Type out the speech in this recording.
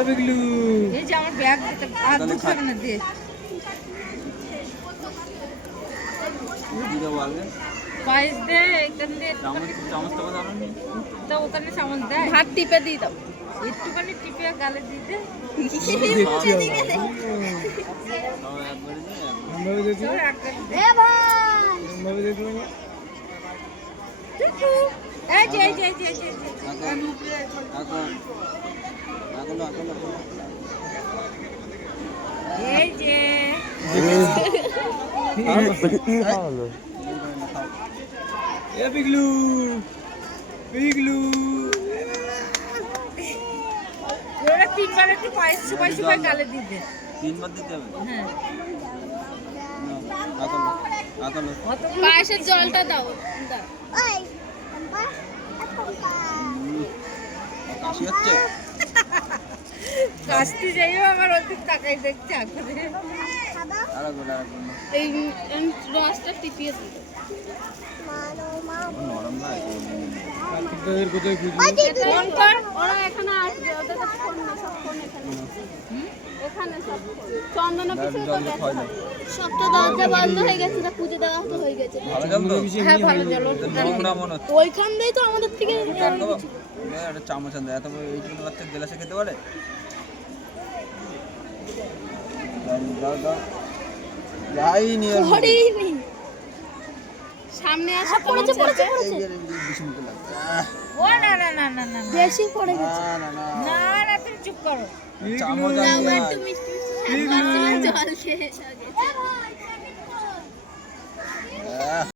বিগলু এই যে আমার ব্যাগ হাত ধুতে না দিয়ে দিদা বলে পায়েস দে এখান দিয়ে চামচ তো দাও না তো ওখানে চামচ দেয় ভাত টিপে দিয়ে দাও একটুখানি টিপে গালে দিতে এই যে বিগলু বিগলু ওরা তিনবার একটু পায়েস সুপাই সুপাই গালে দিতে তিনবার দিতে হবে হ্যাঁ পায়েসের জলটা দাও দাও কাশি হচ্ছে কাশতে যাইও আমার ওদিক তাকাই দেখছে আগে এই রসটা টিপিয়ে দিও নরম না ফোন কর ওরা এখানে আসবে ওদের কাছে ফোন না সব ফোন এখানে সব চন্দনা পিছনে কথা সব তো দরজা বন্ধ হয়ে গেছে না পুজো দেওয়া তো হয়ে গেছে ভালো জল তো হ্যাঁ ভালো জল নোংরা মনে হচ্ছে ওইখান দিয়েই তো আমাদের থেকে একটা চামচ আনতে এত এইটুকু বাচ্চা গ্লাসে খেতে পারে দাও দাও যাই নিয়ে পড়েই নেই সামনে আসা পড়েছে পড়েছে এই যে বেশি মতো লাগছে ও না না না না না বেশি পড়ে গেছে না না না না তুমি চুপ করো চামচ না আনতে একটু মিষ্টি মিষ্টি জল খেয়ে এসে গেছে